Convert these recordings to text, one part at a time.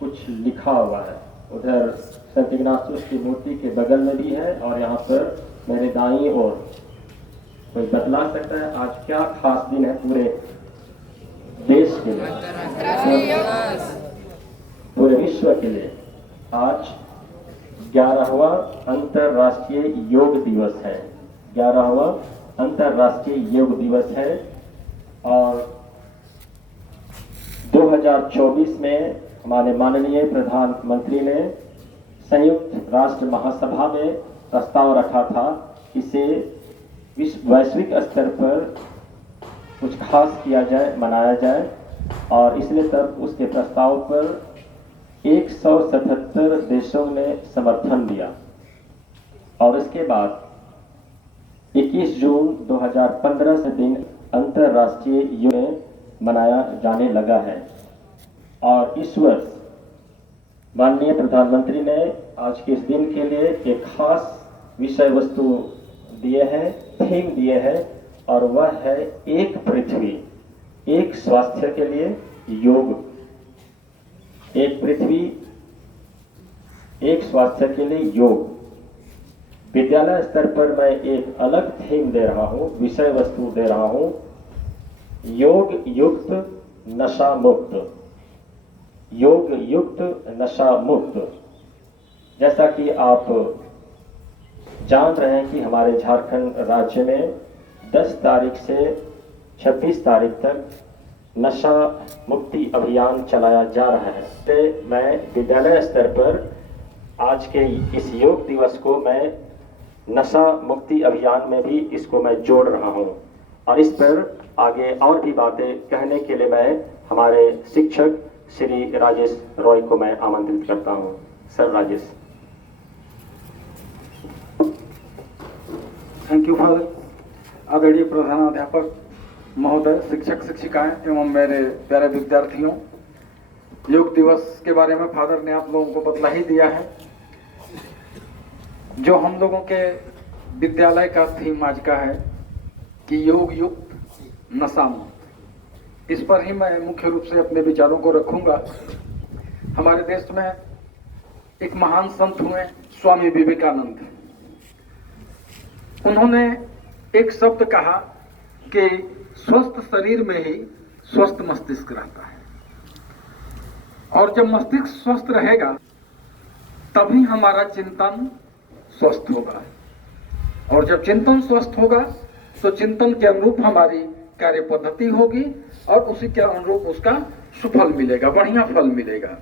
कुछ लिखा हुआ है। उधर संत इग्नातियुस की मूर्ति के बगल में भी है और यहाँ पर मेरे दाईं ओर। कोई बतला सकता है आज क्या खास दिन है पूरे देश के लिए, पूरे विश्व के लिए? आज 11वां अंतर्राष्ट्रीय योग दिवस है। 11वां अंतर्राष्ट्रीय योग दिवस है और 2024 में हमारे माननीय प्रधानमंत्री ने संयुक्त राष्ट्र महासभा में प्रस्ताव रखा था, इसे वैश्विक स्तर पर कुछ खास किया जाए, मनाया जाए। और इसलिए तब उसके प्रस्ताव पर 177 देशों ने समर्थन दिया और इसके बाद 21 जून 2015 से दिन अंतर्राष्ट्रीय योग मनाया जाने लगा है। और इस वर्ष माननीय प्रधानमंत्री ने आज के इस दिन के लिए एक खास विषय वस्तु दिए हैं, थीम दिए हैं, और वह है एक पृथ्वी एक स्वास्थ्य के लिए योग। एक पृथ्वी एक स्वास्थ्य के लिए योग। विद्यालय स्तर पर मैं एक अलग थीम दे रहा हूं, विषय वस्तु दे रहा हूं, योग युक्त नशा मुक्त। योग युक्त नशा मुक्त। जैसा कि आप जान रहे हैं कि हमारे झारखंड राज्य में 10 तारीख से 26 तारीख तक नशा मुक्ति अभियान चलाया जा रहा है। तो मैं विद्यालय स्तर पर आज के इस योग दिवस को मैं नशा मुक्ति अभियान में भी इसको मैं जोड़ रहा हूं और इस पर आगे और भी बातें कहने के लिए मैं हमारे शिक्षक श्री राजेश रॉय को मैं आमंत्रित करता हूं। Sir Rajesh. Thank you father. आदरणीय प्रधानाध्यापक महोदय, शिक्षक शिक्षिकाएं एवं मेरे प्यारे विद्यार्थियों, योग दिवस के बारे में फादर ने आप लोगों को बतला ही दिया है। जो हम लोगों के विद्यालय का थीम आज का है कि योग युक्त नशा मुक्त, इस पर ही मैं मुख्य रूप से अपने विचारों को रखूंगा। हमारे देश में एक महान संत हुए स्वामी विवेकानंद। उन्होंने एक शब्द कहा कि स्वस्थ शरीर में ही स्वस्थ मस्तिष्क रहता है, और जब मस्तिष्क स्वस्थ रहेगा तभी हमारा चिंतन स्वस्थ होगा, और जब चिंतन स्वस्थ होगा तो चिंतन के अनुरूप हमारी कार्य पद्धति होगी और उसी के अनुरूप उसका सुफल मिलेगा, बढ़िया फल मिलेगा।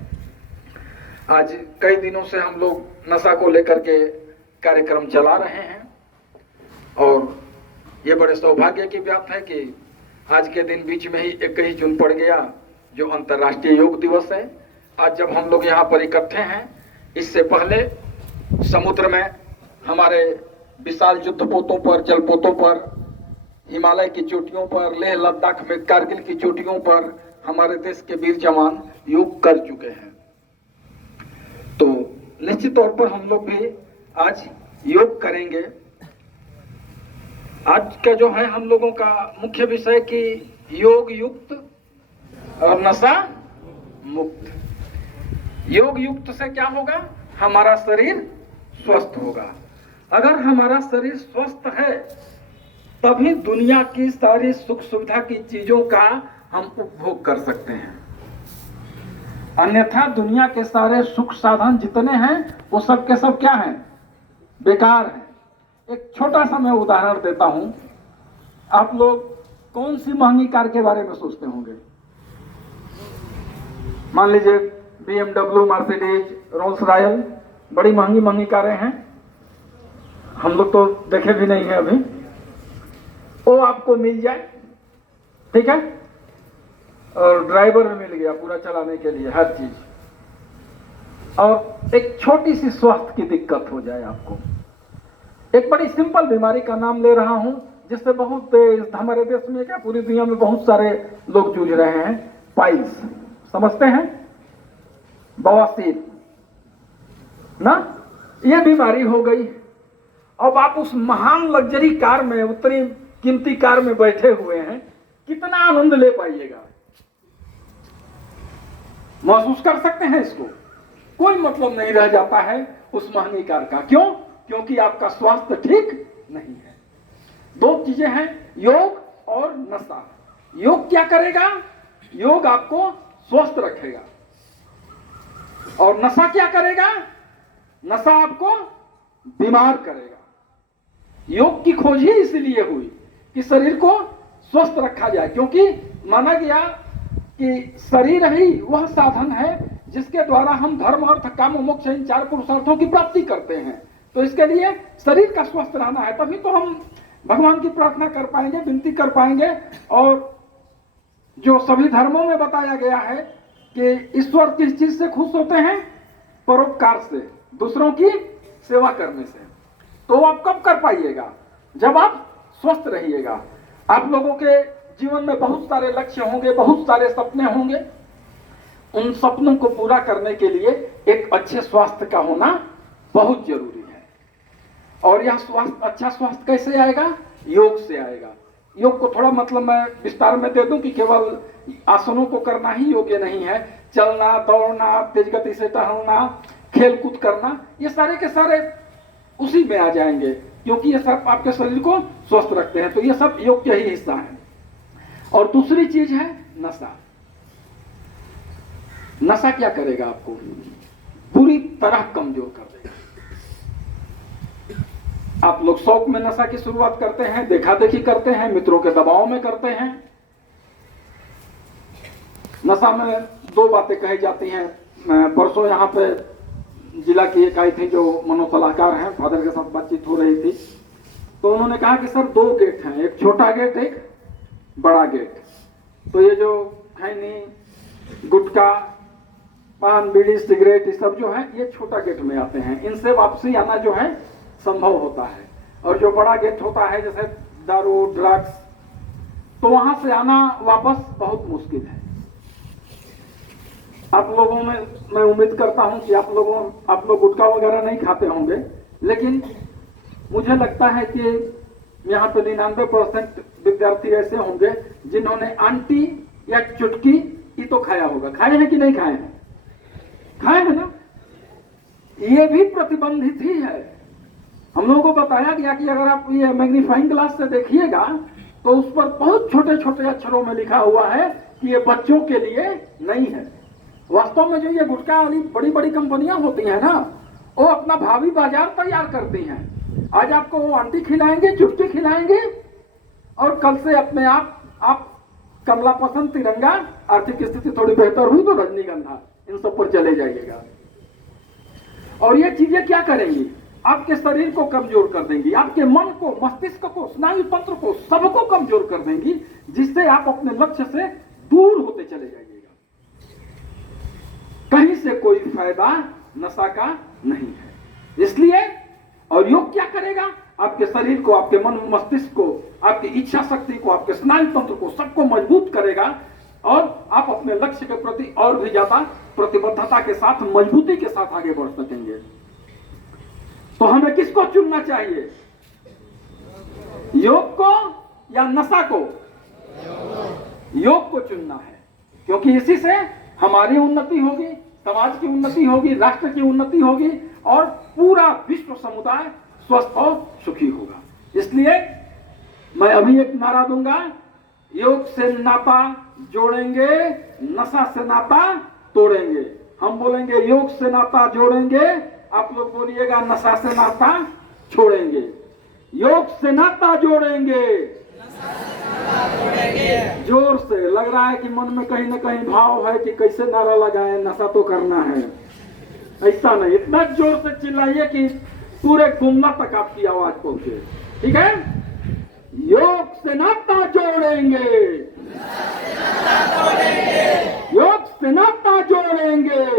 आज कई दिनों से हम लोग नशा को लेकर के कार्यक्रम चला रहे हैं और ये बड़े सौभाग्य की बात है कि आज के दिन बीच में ही 21 जून पड़ गया जो अंतर्राष्ट्रीय योग दिवस है। आज जब हम लोग यहाँ पर इकट्ठे हैं, इससे पहले समुद्र में हमारे विशाल युद्धपोतों पर, जलपोतों पर, हिमालय की चोटियों पर, लेह लद्दाख में कारगिल की चोटियों पर हमारे देश के वीर जवान योग कर चुके हैं। तो निश्चित तौर पर हम लोग भी आज योग करेंगे। आज का जो है हम लोगों का मुख्य विषय कि योग युक्त और नशा मुक्त। योग युक्त से क्या होगा? हमारा शरीर स्वस्थ होगा। अगर हमारा शरीर स्वस्थ है तभी दुनिया की सारी सुख सुविधा की चीजों का हम उपभोग कर सकते हैं, अन्यथा दुनिया के सारे सुख साधन जितने हैं वो सब के सब क्या हैं? बेकार हैं। एक छोटा सा मैं उदाहरण देता हूं। आप लोग कौन सी महंगी कार के बारे में सोचते होंगे? मान लीजिए BMW, मर्सिडीज, रोल्स रॉयल, बड़ी महंगी महंगी कारें हैं। हम लोग तो देखे भी नहीं है अभी। वो आपको मिल जाए, ठीक है, और ड्राइवर भी मिल गया पूरा चलाने के लिए हर चीज, और एक छोटी सी स्वास्थ्य की दिक्कत हो जाए आपको। एक बड़ी सिंपल बीमारी का नाम ले रहा हूं जिससे बहुत हमारे देश में क्या पूरी दुनिया में बहुत सारे लोग जूझ रहे हैं। पाइल्स समझते हैं? बवासीर ना, ये बीमारी हो गई। अब आप उस महान लग्जरी कार में, उतनी कीमती कार में बैठे हुए हैं, कितना आनंद ले पाइएगा? महसूस कर सकते हैं इसको? कोई मतलब नहीं रह जाता है उस हानिकार का। क्यों? क्योंकि आपका स्वास्थ्य ठीक नहीं है। दो चीजें हैं, योग और नशा। योग क्या करेगा? योग आपको स्वस्थ रखेगा। और नशा क्या करेगा? नशा आपको बीमार करेगा। योग की खोज ही इसलिए हुई कि शरीर को स्वस्थ रखा जाए, क्योंकि माना गया कि शरीर ही वह साधन है जिसके द्वारा हम धर्म अर्थ काम मोक्ष इन 4 पुरुषार्थों की प्राप्ति करते हैं। तो इसके लिए शरीर का स्वस्थ रहना है, तभी तो हम भगवान की प्रार्थना कर पाएंगे, विनती कर पाएंगे। और जो सभी धर्मों में बताया गया है कि ईश्वर किस चीज से खुश होते हैं? परोपकार से, दूसरों की सेवा करने से। तो आप कब कर पाइएगा? जब आप स्वस्थ रहिएगा। आप लोगों के जीवन में बहुत सारे लक्ष्य होंगे, बहुत सारे सपने होंगे। उन सपनों को पूरा करने के लिए एक अच्छे स्वास्थ्य का होना बहुत जरूरी है। और यह स्वास्थ्य, अच्छा स्वास्थ्य कैसे आएगा? योग से आएगा। योग को थोड़ा मतलब मैं विस्तार में दे दूं कि केवल आसनों को करना ही योग्य नहीं है। चलना, दौड़ना, तेज गति से टहलना, खेल कूद करना, ये सारे के सारे उसी में आ जाएंगे, क्योंकि ये सब आपके शरीर को स्वस्थ रखते हैं। तो ये सब योग के ही हिस्सा है। और दूसरी चीज है नशा। नशा क्या करेगा? आपको पूरी तरह कमजोर कर देगा। आप लोग शौक में नशा की शुरुआत करते हैं, देखा देखी करते हैं, मित्रों के दबाव में करते हैं। नशा में 2 बातें कही जाती हैं। परसों यहाँ पे जिला की एक आई थी जो मनोसलाहकार हैं, फादर के साथ बातचीत हो रही थी, तो उन्होंने कहा कि सर 2 गेट हैं, एक छोटा गेट, एक बड़ा गेट। तो ये जो खैनी, गुटखा, पान, बीड़ी, सिगरेट, ये सब जो है ये छोटा गेट में आते हैं। इनसे वापसी आना जो है संभव होता है। और जो बड़ा गेट होता है जैसे दारू, ड्रग्स, तो वहां से आना वापस बहुत मुश्किल है। आप लोगों में मैं उम्मीद करता हूं कि आप लोग गुटखा वगैरह नहीं खाते होंगे, लेकिन मुझे लगता है कि यहाँ पे 99% विद्यार्थी ऐसे होंगे जिन्होंने आंटी या चुटकी ये तो खाया होगा। खाए हैं कि नहीं खाए हैं? खाए हैं ना? ये भी प्रतिबंधित ही है। हम लोगों को बताया गया कि अगर आप ये मैग्नीफाइंग ग्लास से देखिएगा तो उस पर बहुत छोटे छोटे अक्षरों में लिखा हुआ है कि ये बच्चों के लिए नहीं है। वास्तव में जो ये गुटखा वाली बड़ी बड़ी कंपनियां होती हैं ना, वो अपना भावी बाजार तैयार करती हैं। आज आपको वो आंटी खिलाएंगे, चुटकी खिलाएंगे, और कल से अपने आप कमला पसंद, तिरंगा, आर्थिक स्थिति थोड़ी बेहतर हुई तो रजनीगंधा, इन सब पर चले जाइएगा। और ये चीजें क्या करेंगी? आपके शरीर को कमजोर कर देंगी, आपके मन को, मस्तिष्क को, स्नायु तंत्र को, सबको कमजोर कर देंगी, जिससे आप अपने लक्ष्य से दूर होते चले जाइएगा। कहीं से कोई फायदा नशा का नहीं है। इसलिए और योग क्या करेगा? आपके शरीर को, आपके मन मस्तिष्क को, आपकी इच्छा शक्ति को, आपके स्नायु तंत्र को, सबको मजबूत करेगा। और आप अपने लक्ष्य के प्रति और भी ज्यादा प्रतिबद्धता के साथ, मजबूती के साथ आगे बढ़ सकेंगे। तो हमें किसको चुनना चाहिए? योग को या नशा को? योग को चुनना है, क्योंकि इसी से हमारी उन्नति होगी, समाज की उन्नति होगी, राष्ट्र की उन्नति होगी, और पूरा विश्व समुदाय स्वस्थ और सुखी होगा। इसलिए मैं अभी एक नारा दूंगा, योग से नाता जोड़ेंगे, नशा से नाता तोड़ेंगे। हम बोलेंगे योग से नाता जोड़ेंगे, आप लोग बोलिएगा नशा से नाता छोड़ेंगे। योग से नाता जोड़ेंगे, जोर से। लग रहा है कि मन में कहीं ना कहीं भाव है कि कैसे नारा लगाए, नशा तो करना है। ऐसा नहीं, इतना जोर से चिल्लाइए कि पूरे गुमला तक आपकी आवाज पहुंचे। ठीक है? योग से नाता जोड़ेंगे, योग से नाता जोड़ेंगे।